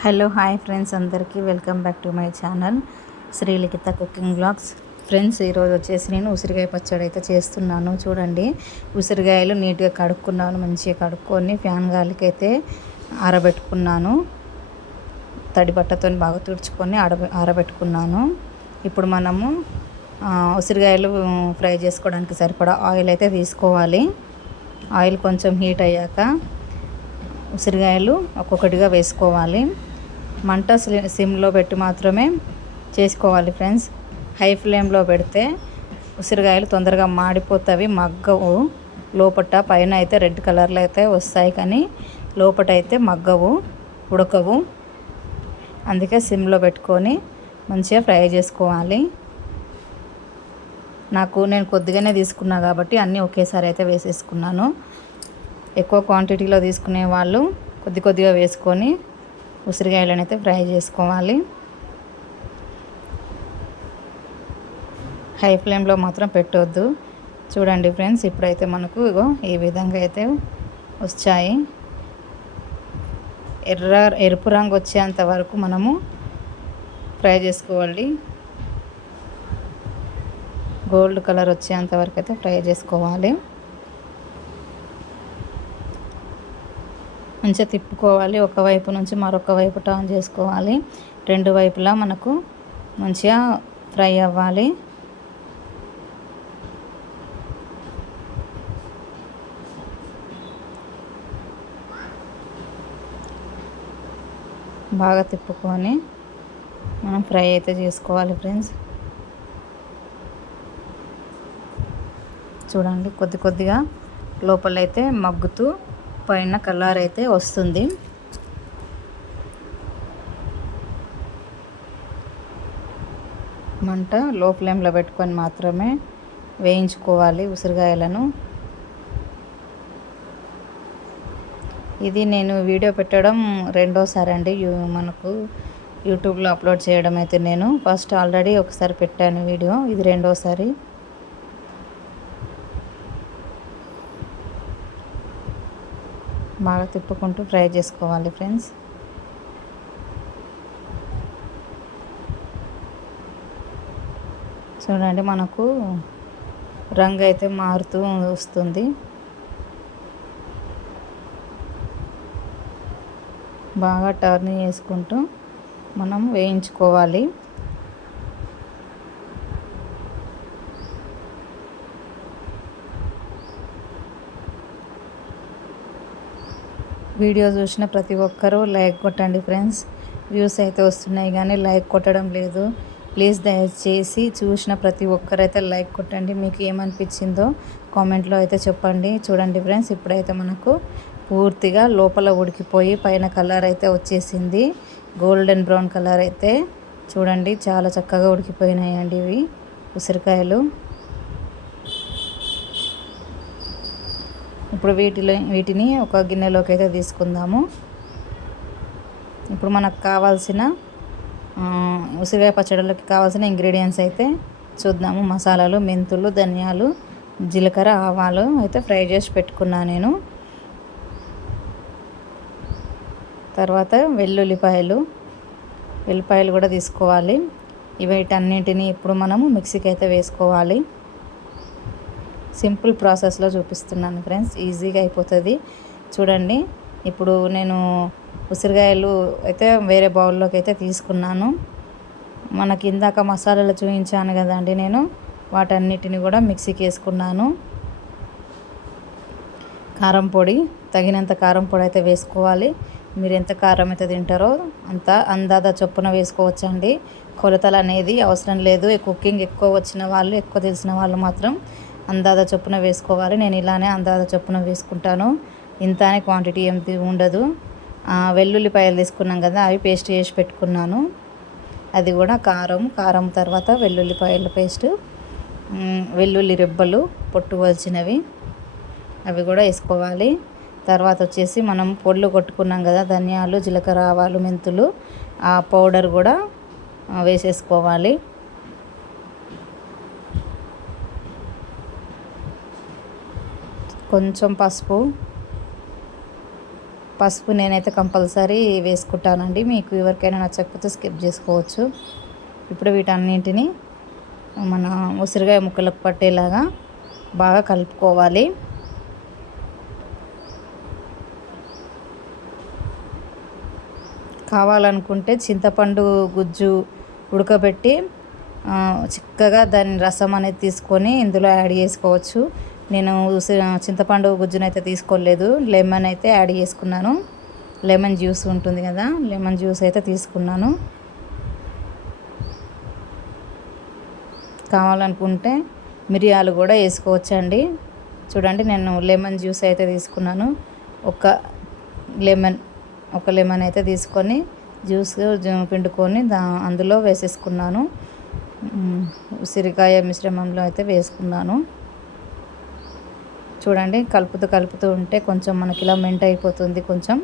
Hello hi friends అందరికీ welcome back to my channel Srilikhita cooking blogs friends ఈరోజు వచ్చేసి నేను ఉసిరికాయ పచ్చడి అయితే చేస్తున్నాను చూడండి ఉసిరికాయలు నీట్గా కడుక్కున్నాను మంచిగా కడుక్కొని ఫ్యాన్ గాలికైతే ఆరబెట్టుకున్నాను తడి బట్టతో బాగా తుడుచుకొని ఆడబె ఆరబెట్టుకున్నాను ఇప్పుడు మనము ఉసిరికాయలు ఫ్రై చేసుకోవడానికి సరిపడా ఆయిల్ అయితే తీసుకోవాలి ఆయిల్ కొంచెం హీట్ అయ్యాక ఉసిరికాయలు ఒక్కొక్కటిగా వేసుకోవాలి మంట సిమ్లో పెట్టి మాత్రమే చేసుకోవాలి ఫ్రెండ్స్ హై ఫ్లేమ్లో పెడితే ఉసిరికాయలు తొందరగా మాడిపోతాయి మగ్గవు లోపట పైన అయితే రెడ్ కలర్లో అయితే వస్తాయి కానీ లోపట అయితే మగ్గవు ఉడకవు అందుకే సిమ్లో పెట్టుకొని మంచిగా ఫ్రై చేసుకోవాలి నాకు నేను కొద్దిగానే తీసుకున్నా కాబట్టి అన్నీ ఒకేసారి అయితే వేసేసుకున్నాను ఎక్కువ క్వాంటిటీలో తీసుకునే వాళ్ళు కొద్ది కొద్దిగా వేసుకొని ఉసిరికాయలను అయితే ఫ్రై చేసుకోవాలి హై ఫ్లేమ్లో మాత్రం పెట్టొద్దు చూడండి ఫ్రెండ్స్ ఇప్పుడైతే మనకు ఇగో ఈ విధంగా అయితే వచ్చాయి ఎర్ర ఎరుపు రంగు వచ్చేంత వరకు మనము ఫ్రై చేసుకోవాలి గోల్డ్ కలర్ వచ్చేంత వరకు అయితే ఫ్రై చేసుకోవాలి మంచిగా తిప్పుకోవాలి ఒక వైపు నుంచి మరొక వైపు టర్న్ చేసుకోవాలి రెండు వైపులా మనకు మంచిగా ఫ్రై అవ్వాలి బాగా తిప్పుకొని మనం ఫ్రై అయితే చేసుకోవాలి ఫ్రెండ్స్ చూడండి కొద్ది కొద్దిగా లోపలైతే మగ్గుతూ పైన కలర్ అయితే వస్తుంది మంట లో ఫ్లేమ్లో పెట్టుకొని మాత్రమే వేయించుకోవాలి ఉసిరికాయలను ఇది నేను వీడియో పెట్టడం రెండోసారి అండి మనకు యూట్యూబ్లో అప్లోడ్ చేయడం అయితే నేను ఫస్ట్ ఆల్రెడీ ఒకసారి పెట్టాను వీడియో ఇది రెండోసారి బాగా తిప్పుకుంటూ ఫ్రై చేసుకోవాలి ఫ్రెండ్స్ చూడండి మనకు రంగు అయితే మారుతూ వస్తుంది బాగా టర్న్ చేసుకుంటూ మనం వేయించుకోవాలి వీడియో చూసిన ప్రతి ఒక్కరూ లైక్ కొట్టండి ఫ్రెండ్స్ వ్యూస్ అయితే వస్తున్నాయి కానీ లైక్ కొట్టడం లేదు ప్లీజ్ దయచేసి చూసిన ప్రతి ఒక్కరైతే లైక్ కొట్టండి మీకు ఏమనిపించిందో కామెంట్లో అయితే చెప్పండి చూడండి ఫ్రెండ్స్ ఇప్పుడైతే మనకు పూర్తిగా లోపల ఉడికిపోయి పైన కలర్ అయితే వచ్చేసింది గోల్డెన్ బ్రౌన్ కలర్ అయితే చూడండి చాలా చక్కగా ఉడికిపోయినాయండి ఇవి ఉసిరికాయలు ఇప్పుడు వీటిలో వీటిని ఒక గిన్నెలోకి అయితే తీసుకుందాము ఇప్పుడు మనకు కావాల్సిన ఉసిరికాయ పచ్చడిలోకి కావాల్సిన ఇంగ్రీడియంట్స్ అయితే చూద్దాము మసాలాలు మెంతులు ధనియాలు జీలకర్ర ఆవాలు అయితే ఫ్రై చేసి పెట్టుకున్నా నేను తర్వాత వెల్లుల్లిపాయలు వెల్లిపాయలు కూడా తీసుకోవాలి ఇవి వీటన్నింటినీ ఇప్పుడు మనము మిక్సీకి అయితే వేసుకోవాలి సింపుల్ ప్రాసెస్లో చూపిస్తున్నాను ఫ్రెండ్స్ ఈజీగా అయిపోతుంది చూడండి ఇప్పుడు నేను ఉసిరికాయలు అయితే వేరే బౌల్లోకి అయితే తీసుకున్నాను మనకి ఇందాక మసాలాలు చూపించాను కదండి నేను వాటన్నిటిని కూడా మిక్సీకి వేసుకున్నాను కారం పొడి తగినంత కారం పొడి అయితే వేసుకోవాలి మీరు ఎంత కారం అయితే తింటారో అంత అందాద చొప్పున వేసుకోవచ్చండి కొలతలు అనేది అవసరం లేదు కుకింగ్ ఎక్కువ వచ్చిన వాళ్ళు ఎక్కువ తెలిసిన వాళ్ళు మాత్రం అందాద చొప్పున వేసుకోవాలి నేను ఇలానే అందాద చొప్పున వేసుకుంటాను ఇంత అనే క్వాంటిటీ ఏం ఉండదు వెల్లుల్లిపాయలు తీసుకున్నాం కదా అవి పేస్ట్ చేసి పెట్టుకున్నాను అది కూడా కారం కారం తర్వాత వెల్లుల్లిపాయల పేస్ట్ వెల్లుల్లి రెబ్బలు పొట్టు వచ్చినవి అవి కూడా వేసుకోవాలి తర్వాత వచ్చేసి మనం పొళ్ళు కొట్టుకున్నాం కదా ధనియాలు జీలకర్ర ఆవాలు మెంతులు ఆ పౌడర్ కూడా వేసేసుకోవాలి కొంచెం పసుపు పసుపు నేనైతే కంపల్సరీ వేసుకుంటానండి మీకు ఎవరికైనా నచ్చకపోతే స్కిప్ చేసుకోవచ్చు ఇప్పుడు వీటన్నింటినీ మన ఉసిరిగాయ ముక్కలకు పట్టేలాగా బాగా కలుపుకోవాలి కావాలనుకుంటే చింతపండు గుజ్జు ఉడకబెట్టి చిక్కగా దాని రసం అనేది తీసుకొని ఇందులో యాడ్ చేసుకోవచ్చు నేను చింతపండు గుజ్జునైతే తీసుకోలేదు లెమన్ అయితే యాడ్ చేసుకున్నాను లెమన్ జ్యూస్ ఉంటుంది కదా లెమన్ జ్యూస్ అయితే తీసుకున్నాను కావాలనుకుంటే మిరియాలు కూడా వేసుకోవచ్చండి చూడండి నేను లెమన్ జ్యూస్ అయితే తీసుకున్నాను ఒక లెమన్ ఒక లెమన్ అయితే తీసుకొని జ్యూస్ పిండుకొని దా అందులో వేసేసుకున్నాను ఉసిరికాయ మిశ్రమంలో అయితే వేసుకున్నాను చూడండి కలుపుతూ కలుపుతూ ఉంటే కొంచెం మనకి ఇలా మెంట్ అయిపోతుంది కొంచెం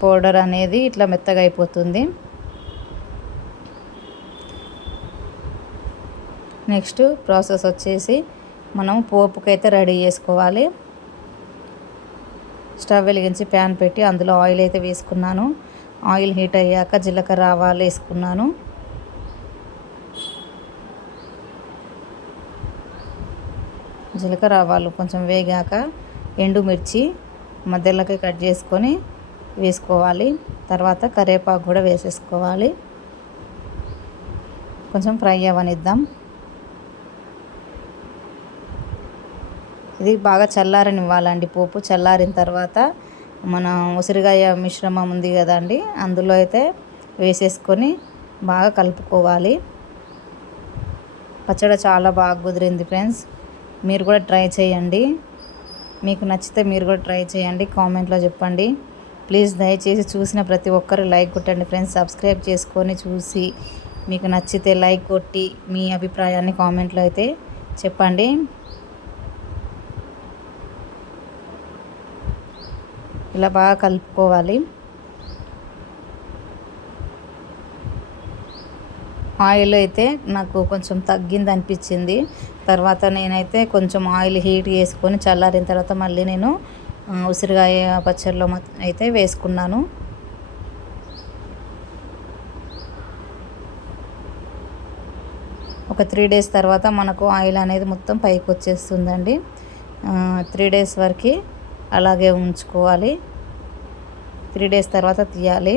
పౌడర్ అనేది ఇట్లా మెత్తగా అయిపోతుంది నెక్స్ట్ ప్రాసెస్ వచ్చేసి మనం పోపుకైతే రెడీ చేసుకోవాలి స్టవ్ వెలిగించి ప్యాన్ పెట్టి అందులో ఆయిల్ అయితే వేసుకున్నాను ఆయిల్ హీట్ అయ్యాక జీలకర్ర ఆవాలు వేసుకున్నాను జీలకర్ర ఆవాలు కొంచెం వేగాక ఎండుమిర్చి మధ్యలోకి కట్ చేసుకొని వేసుకోవాలి తర్వాత కరివేపాకు కూడా వేసేసుకోవాలి కొంచెం ఫ్రై అవ్వనిద్దాం ఇది బాగా చల్లారనివ్వాలండి పోపు చల్లారిన తర్వాత మన ఉసిరిగాయ మిశ్రమం ఉంది కదండి అందులో అయితే వేసేసుకొని బాగా కలుపుకోవాలి పచ్చడి చాలా బాగా కుదిరింది ఫ్రెండ్స్ మీరు కూడా ట్రై చేయండి మీకు నచ్చితే మీరు కూడా ట్రై చేయండి కామెంట్లో చెప్పండి ప్లీజ్ దయచేసి చూసిన ప్రతి ఒక్కరు లైక్ కొట్టండి ఫ్రెండ్స్ సబ్స్క్రైబ్ చేసుకొని చూసి మీకు నచ్చితే లైక్ కొట్టి మీ అభిప్రాయాన్ని కామెంట్లో అయితే చెప్పండి ఇలా బాగా కలుపుకోవాలి ఆయిల్ అయితే నాకు కొంచెం తగ్గింది అనిపించింది తర్వాత నేనైతే కొంచెం ఆయిల్ హీట్ చేసుకొని చల్లారిన తర్వాత మళ్ళీ నేను ఉసిరికాయ పచ్చడిలో అయితే వేసుకున్నాను ఒక త్రీ డేస్ తర్వాత మనకు ఆయిల్ అనేది మొత్తం పైకి వచ్చేస్తుందండి త్రీ డేస్ వరకు అలాగే ఉంచుకోవాలి త్రీ డేస్ తర్వాత తీయాలి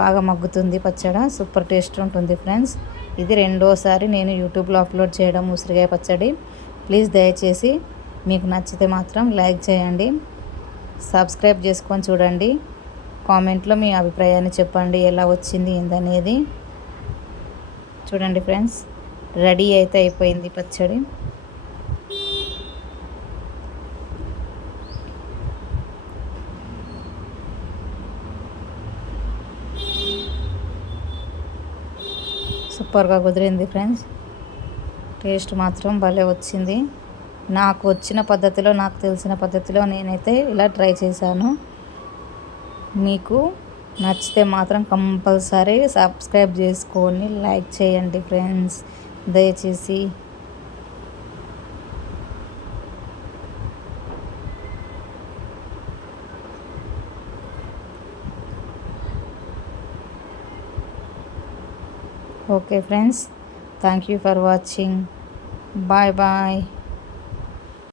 బాగా మగ్గుతుంది పచ్చడి సూపర్ టేస్ట్ ఉంటుంది ఫ్రెండ్స్ ఇది రెండోసారి నేను యూట్యూబ్లో అప్లోడ్ చేయడం ఉసిరికాయ పచ్చడి ప్లీజ్ దయచేసి మీకు నచ్చితే మాత్రం లైక్ చేయండి సబ్స్క్రైబ్ చేసుకొని చూడండి కామెంట్లో మీ అభిప్రాయాన్ని చెప్పండి ఎలా వచ్చింది ఏందనేది చూడండి ఫ్రెండ్స్ రెడీ అయితే అయిపోయింది పచ్చడి సూపర్గా కుదిరింది ఫ్రెండ్స్ టేస్ట్ మాత్రం భలే వచ్చింది నాకు వచ్చిన పద్ధతిలో నాకు తెలిసిన పద్ధతిలో నేనైతే ఇలా ట్రై చేశాను మీకు నచ్చితే మాత్రం కంపల్సరీ సబ్స్క్రైబ్ చేసుకోండి లైక్ చేయండి ఫ్రెండ్స్ దయచేసి Okay friends, thank you for watching. Bye bye.